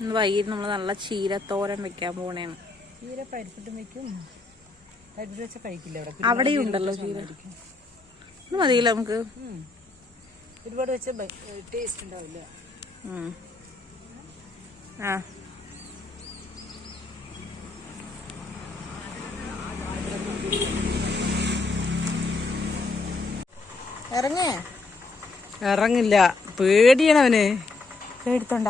ഇന്ന് വൈകിട്ട് നമ്മൾ നല്ല ചീരത്തോരൻ വെക്കാൻ പോണേണ്. ചീര പരിപ്പിട്ടും വെക്കും, പരിപ്പിട്ട് വെച്ചാൽ കഴിക്കില്ല. അവിടെയും ഉണ്ടല്ലോ ചീര. ഇത് മതിയില്ല നമുക്ക്. ഒരുപാട് വെച്ച ടേസ്റ്റ് ഉണ്ടാവില്ല. ഇറങ്ങില്ല, പേടിയാണ് അവന്. പേടിത്തോണ്ട.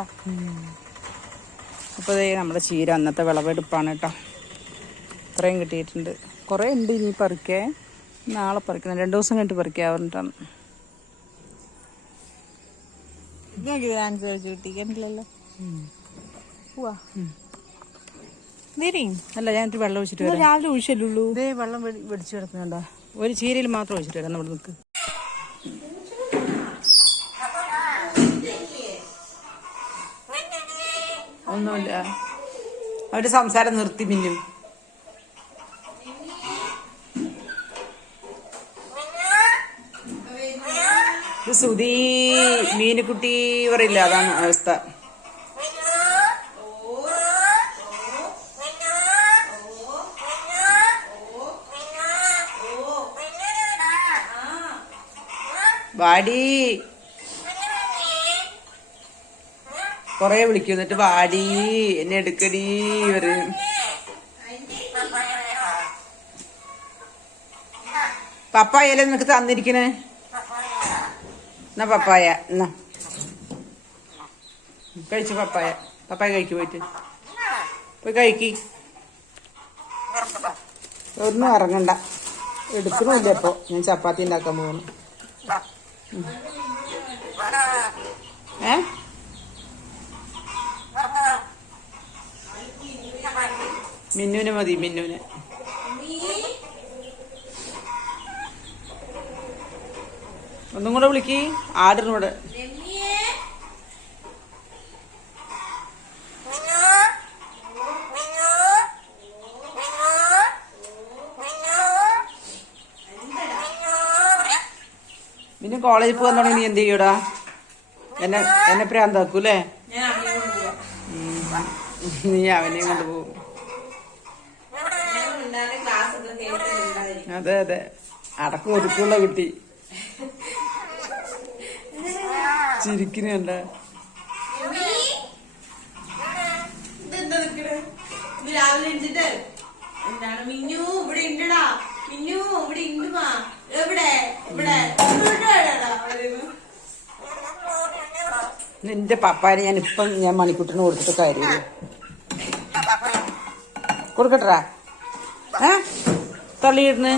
അപ്പോൾ നമ്മുടെ ചീര അന്നത്തെ വിളവെടുപ്പാണ് കേട്ടോ. ഇത്രയും കിട്ടിയിട്ടുണ്ട്. കുറേ ഉണ്ട് ഇനി പറിക്കേ. നാളെ പറിക്കണം, 2 ദിവസം കഴിഞ്ഞിട്ട് പറിക്കാറുണ്ടാണ്. ചൂട്ടിക്കണ്ടല്ലോ. അല്ല, ഞാനിട്ട് വെള്ളം ഒഴിച്ചിട്ട് വരാം. രാവിലെ ഒഴിച്ചല്ലുള്ളൂ. ഇതേ വെള്ളം വെടിച്ചു കിടക്കുന്നുണ്ടോ? ഒരു ചീരയിൽ മാത്രം ഒഴിച്ചിട്ട് വരാം. നമ്മൾ നിൽക്ക്. ഒന്നുമില്ല, അവര് സംസാരം നിർത്തി. മിന്നും സുധീ മീനുകുട്ടി പറയില്ല, അതാണ് അവസ്ഥ. വാടി കൊറേ വിളിക്കും, എന്നിട്ട് വാടി എന്നെ എടുക്കടി പറയും. പപ്പായല്ലേ നിനക്ക് തന്നിരിക്കണേ? എന്നാ പപ്പായ, എന്നാ കഴിച്ചു. പപ്പായ കഴിക്കു, പോയിട്ട് പോയി കഴിക്കി. ഒന്നും ഇറങ്ങണ്ട, എടുക്കണില്ല. ഇപ്പൊ ഞാൻ ചപ്പാത്തി ഉണ്ടാക്കാൻ പോകുന്നു. മിന്നുവിന് മതി, മിന്നുവിന്. ഒന്നും കൂടെ വിളിക്ക്. ആടിനോട് പിന്നെ കോളേജിൽ പോകാൻ തുടങ്ങി. നീ എന്ത് ചെയ്യൂടാ? എന്നെ പ്രാന്താക്കൂല്ലേ? നീ അവനെയും കൊണ്ടുപോകും. അതെ അതെ, അടക്കം ഒരുക്കുള്ള കുട്ടി. ചിരിക്കുന്നുണ്ട. രാവിലെ എന്താണ് മിന്നു ഇവിടെ ഉണ്ടടാ, മിന്നു ഇവിടെ ഉണ്ട്. എവിടെ ഇവിടെ നിന്റെ പപ്പാനെ ഞാൻ മണിക്കുട്ടിന് കൊടുത്തിട്ട് കാര്യമില്ല. കൊടുക്കട്ടാ? തള്ളിയിടുന്ന്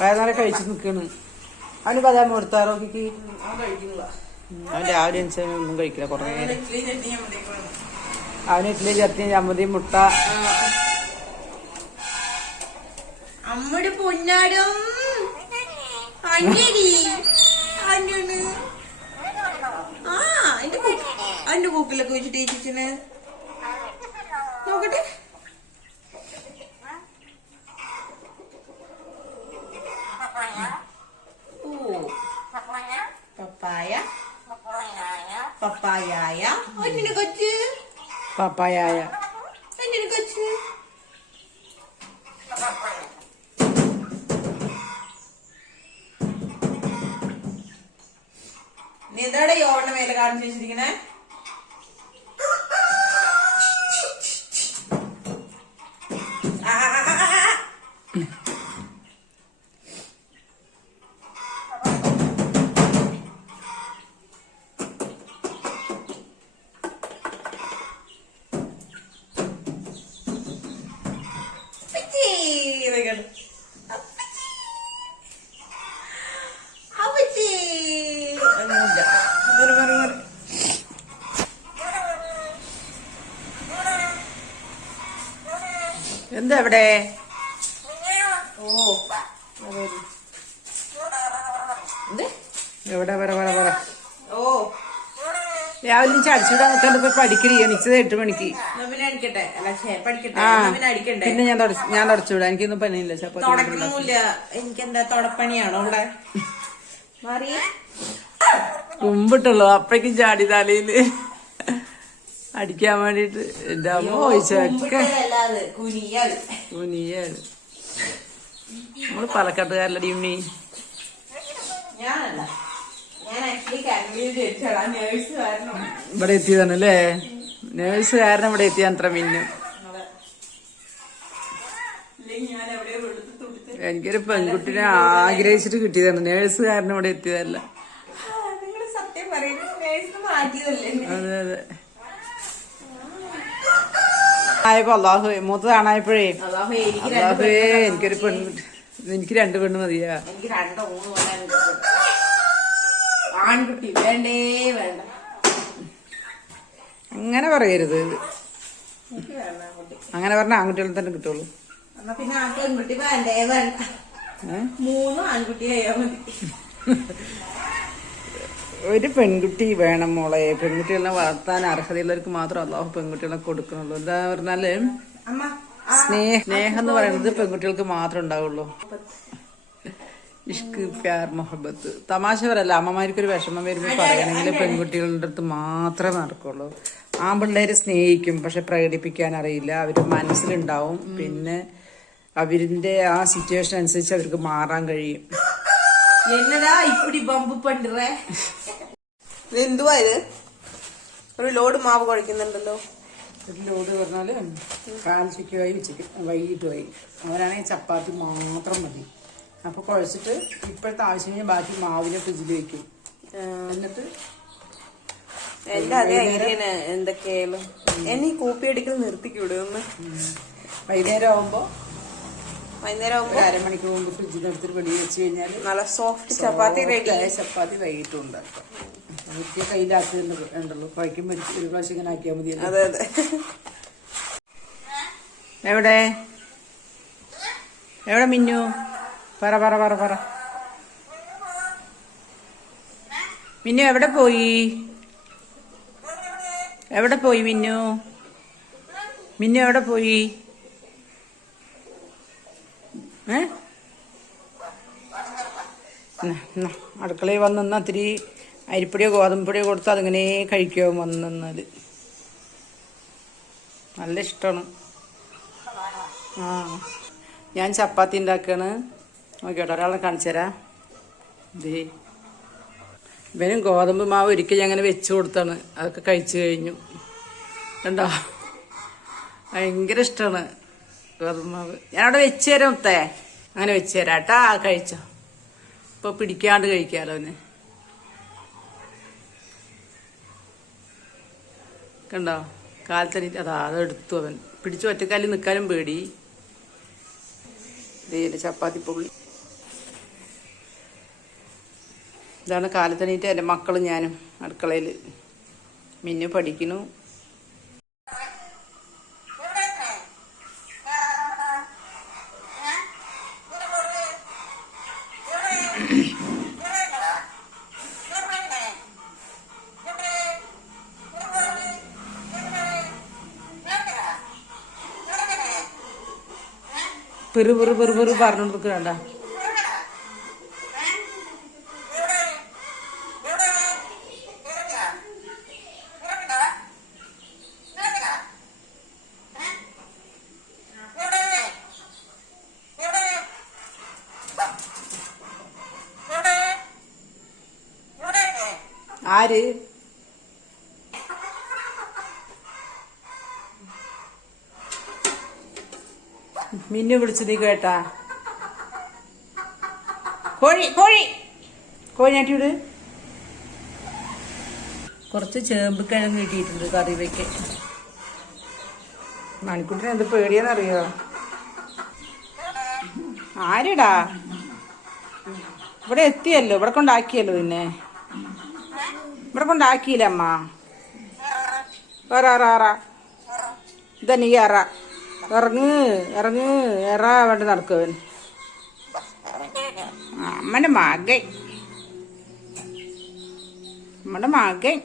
വേറെ കഴിച്ചു നിൽക്കണ്. അവന് ബദാം കൊടുത്താറോ? അവൻ രാവിലെ ഒന്നും കഴിക്കില്ല. കൊറേ അവന് ഇഡ്ഡലി, ചട്നി, ചമ്മന്തി, മുട്ട. അമ്മയുടെ പൊന്നാടും അന്റെ കൂക്കിലൊക്കെ വെച്ചിട്ട് ചേച്ചിന് നോക്കട്ടെ. പപ്പായ പപ്പായായ അന്നിനെ കൊച്ച് പപ്പായായ അന്നിനെ കൊച്ച്. നീ എന്താടെ യോറിന്റെ മേലെ കാണിച്ചു വെച്ചിരിക്കണേ? എന്താ എവിടെ? എവിടെ? പറ. രാവിലെ ചടിച്ചുവിടാൻ നിൽക്കാണ്ട് ഇപ്പൊ പഠിക്കണി എണീച്ചത് 8 മണിക്ക്. പിന്നെ അടിക്കട്ടെ അല്ല പഠിക്കട്ടെ പിന്നെ അടിക്കണ്ടേ. പിന്നെ ഞാൻ തുടച്ചുവിടാം. എനിക്കൊന്നും പണിയില്ല. തുടക്കണമൊന്നുമില്ല. എനിക്കെന്താ തുടപ്പണിയാണോ ഇവിടെ മാറിയ കുമ്പിട്ടുള്ളൂ അപ്പഴേക്കും ചാടി തലയില് അടിക്കാൻ വേണ്ടിട്ട്. എന്റെ അമ്മ ചോദിച്ചൊക്കെ കുനിയാൽ നമ്മള് പാലക്കാട്ടുകാരല്ലടി ഉണ്ണി. ഞാനല്ല, ഞാൻ ആക്ച്വലി കാശ്മീരിൽ ജനിച്ചോളാം. നേഴ്സ് കാരണം ഇവിടെ എത്തിയതാണല്ലേ. നേഴ്സ് കാരണം ഇവിടെ എത്തിയാൻ അത്ര മിന്നും. എനിക്കൊരു പെൺകുട്ടിനെ ആഗ്രഹിച്ചിട്ട് കിട്ടിയതാണ്. നേഴ്സ് കാരണം ഇവിടെ എത്തിയതല്ല. സത്യം പറയുന്നത് നേഴ്സ് മാറ്റിയതല്ലേ. അതെ അതെ. ആയപ്പോ അള്ളാഹു മൂത്തതാണായപ്പോഴേ അള്ളാഹുവേ എനിക്കൊരു പെൺകുട്ടി. എനിക്ക് 2 പെണ്ണ് മതിയാ. എനിക്ക് 2 3 ആൺകുട്ടി വേണ്ടേ വേണ്ട. അങ്ങനെ പറയരുത്. അങ്ങനെ പറഞ്ഞ ആൺകുട്ടികളെ തന്നെ കിട്ടുള്ളൂ. എന്നാ പിന്നെ ആ പെൺകുട്ടി വേണ്ടേ വേണ്ട. 3 ആൺകുട്ടിയായാ മതി. ഒരു പെൺകുട്ടി വേണം മോളെ. പെൺകുട്ടികളെ വളർത്താൻ അർഹതയുള്ളവർക്ക് മാത്രം അള്ളാഹു പെൺകുട്ടികളെ കൊടുക്കണുള്ളൂ. എന്താ പറഞ്ഞാല് സ്നേഹം എന്ന് പറയുന്നത് പെൺകുട്ടികൾക്ക് മാത്രം ഉണ്ടാവുള്ളൂ. ഇഷ്ക് പ്യാർ മൊഹബത്ത് തമാശ പറയല്ല. അമ്മമാർക്കൊരു വിഷമം വരുമ്പോൾ പറയണമെങ്കിൽ പെൺകുട്ടികളുടെ അടുത്ത് മാത്രമേ നടക്കുള്ളൂ. ആൺപിള്ളേര് സ്നേഹിക്കും, പക്ഷെ പ്രകടിപ്പിക്കാൻ അറിയില്ല. അവര് മനസ്സിലുണ്ടാവും. പിന്നെ അവരിന്റെ ആ സിറ്റുവേഷൻ അനുസരിച്ച് അവർക്ക് മാറാൻ കഴിയും. എന്നടാ ഇപ്പിടി ബമ്പ് പണ്ടേ എന്തുവാ ഇത്? ഒരു ലോഡ് മാവ് കുഴക്കുന്നുണ്ടല്ലോ. ഒരു ലോഡ് പറഞ്ഞാല് കാൽച്ചയ്ക്കുമായി ഉച്ചയ്ക്ക് വൈകിട്ടുമായി. അവരാണെങ്കിൽ ചപ്പാത്തി മാത്രം മതി. അപ്പൊ കുഴച്ചിട്ട് ഇപ്പോഴത്തെ ആവശ്യത്തിന് ബാക്കി മാവിനെ ഫ്രിഡ്ജിൽ വെക്കും. എന്നിട്ട് എന്തൊക്കെയായാലും എന്നെ ഈ കോപ്പി അടിക്കൽ നിർത്തിക്കൂടുന്ന്. വൈകുന്നേരം ആവുമ്പോ അരമണിക്കൂർ മുമ്പ് ഫ്രിഡ്ജിൽ നിന്ന് എടുത്തിട്ട് വെളിയിൽ വെച്ച് കഴിഞ്ഞാൽ നല്ല സോഫ്റ്റ് ചപ്പാത്തി റെഡി. ചപ്പാത്തി വൈകിട്ടും ഉണ്ടാക്കാം. എനിക്ക് കയ്യിലാക്കി ഉണ്ടല്ലോ. കുഴക്കുമ്പോൾ ഒരു പ്രാവശ്യം ഇങ്ങനെ ആക്കിയാൽ മതി. അതെ അതെ. എവിടെ എവിടെ മിന്നു? പറ പറ പറ പറ മിന്നു എവിടെ പോയി? എവിടെ പോയി മിന്നു? മിന്നു എവിടെ പോയി? അടുക്കളയിൽ വന്ന് ഇത്തിരി അരിപ്പൊടിയോ ഗോതമ്പ് പൊടിയോ കൊടുത്ത് അതിങ്ങനെ കഴിക്കുമോ വന്നാൽ. നല്ല ഇഷ്ടമാണ്. ആ ഞാൻ ചപ്പാത്തി ഉണ്ടാക്കുകയാണ്. നോക്കിയോട്ടെ, ഒരാളെ കാണിച്ചു തരാം. ഇതേ ഇവനും ഗോതമ്പ് മാവ് ഒരിക്കൽ അങ്ങനെ വെച്ച് കൊടുത്താണ്. അതൊക്കെ കഴിച്ചു കഴിഞ്ഞു. കണ്ടോ, ഭയങ്കര ഇഷ്ടമാണ് ഗോതമ്പ് മാവ്. ഞാനവിടെ വെച്ച് തരാം മുത്തേ. അങ്ങനെ വെച്ച് തരാം കേട്ടാ. കഴിച്ചോ. ഇപ്പൊ പിടിക്കാണ്ട് കഴിക്കാലോ അവന്. കണ്ടോ, കാലത്തണീറ്റ് അതെടുത്തു അവൻ. പിടിച്ചു ഒറ്റക്കാലിൽ നിൽക്കാനും പേടി. ഇതേ ചപ്പാത്തി പൊള്ളി. ഇതാണ് കാലത്തണീറ്റ് എൻ്റെ മക്കളും ഞാനും അടുക്കളയിൽ. മിന്നു പഠിക്കുന്നു. പെറു പെറു പെറു പെറു പറഞ്ഞോണ്ട് വേണ്ട. ആര്? മിന്നു വിളിച്ചു നീ കേട്ടാ? കോഴി കോഴി കോഴിനാട്ടിയോട് കുറച്ച് ചേമ്പിക്കിഴങ്ങ് കിട്ടിയിട്ടുണ്ട് കറി വയ്ക്ക്. മണിക്കുട്ടിന് എന്ത് പേടിയാന്നറിയോ? ആരെടാ? ഇവിടെ എത്തിയല്ലോ. ഇവിടെ കൊണ്ടാക്കിയല്ലോ. പിന്നെ ഇവിടെ കൊണ്ടാക്കിയില്ല അമ്മ. ഇതാ നീ അറ. ഇറങ്ങ് ഇറങ്ങ് എറ വേണ്ട നടക്കുവൻ. അമ്മന്റെ മകൻ, നമ്മുടെ മകൻ.